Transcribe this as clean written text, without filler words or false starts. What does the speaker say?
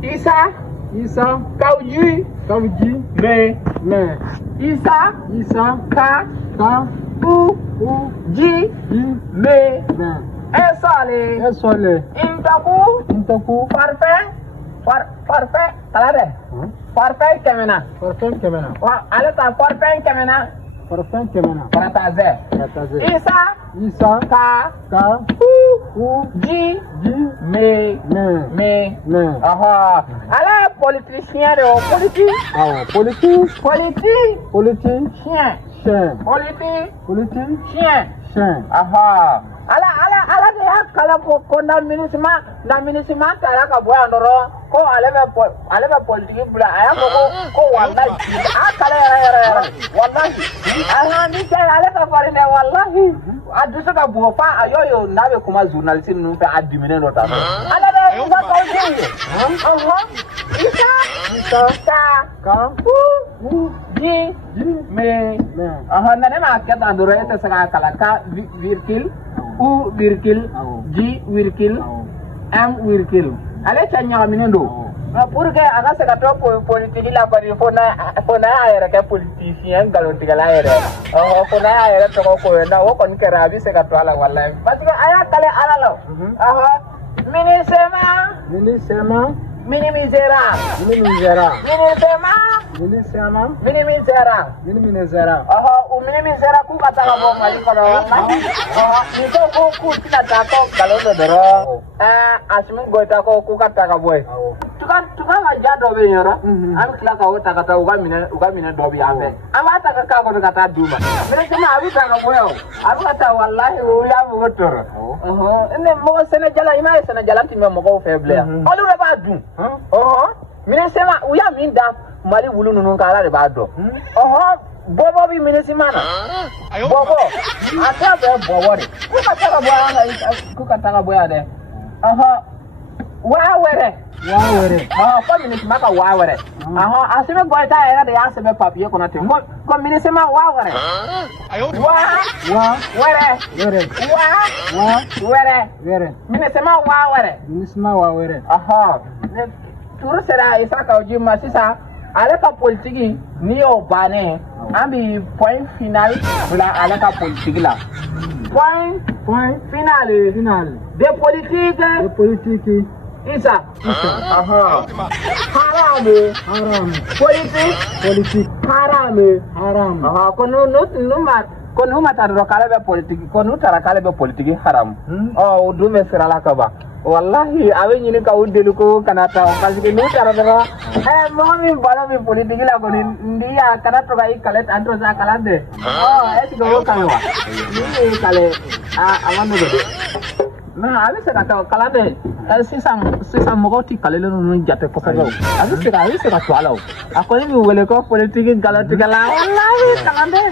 Issa, kaoudjim, mais, Issa, kaoudjim, mais, école, intaku, parfait, talade, parfait kemena, allez ta parfait kemena, parataze, Issa, kaoudjim, mais, allez politicien de politicien, ala de kala ko na ministre kala ka boya ndoro ko ale be politique bula aya ko wallahi akala wallahi aha ni sai ale ka farine wallahi adusa ka bo fa ayoyo nabe kuma journaliste nu fa adimine no ta ala de ka kaoudjim mais nane ma akata ndoro ete saka kala ka virgule U virgule G virgule M virgule ale chanya minendo pour que aga se gato politique la bari fona ayere ke politicien galontiga la ayere fona ayere to ko na wo kon kera bi se gato ala wallahi parce que aya kale ala law minimisera ku kata ko mali ko ni ko tina ta ko kalondo doro asmin goita ko ku kata ka boy tukan ma jado be yoro an kila ka wota kata uga mina do bi ambe ama ta ka ko kata duma mere sama abu ta ka boyo abu kata wallahi o ya mu gotoro ene mo Sénégal ima Sénégal ti mo ko faible olu re ba dun mine sema uya min da mali wulu nunu kala re ba do bobo bi mine simana bobo ata be bobo re ku kata ka boya de wa were ko mine maka wa were asime goita era de asime papier ko na te ko mine sema wa were were mine sema wa were turu sera Issa kaoudjim masisa ale ka politique ni o bane ambi point final la ale ka politique la point final de politique Issa haram politique haram kono mata do kala be politique kono tara kala be politique haram o do me sera la kaba wallahi awe nyini ka udelu ko kanata parce que no tara do momi bala mi politique la ko ndia kanata ga ikalet antro sa kalande eti go kanwa ni kale amano do na ale se kata kalande sisa mogoti kalele no jate ko sago ale se ka twala akoni mi wele ko politique galati gala wallahi kalande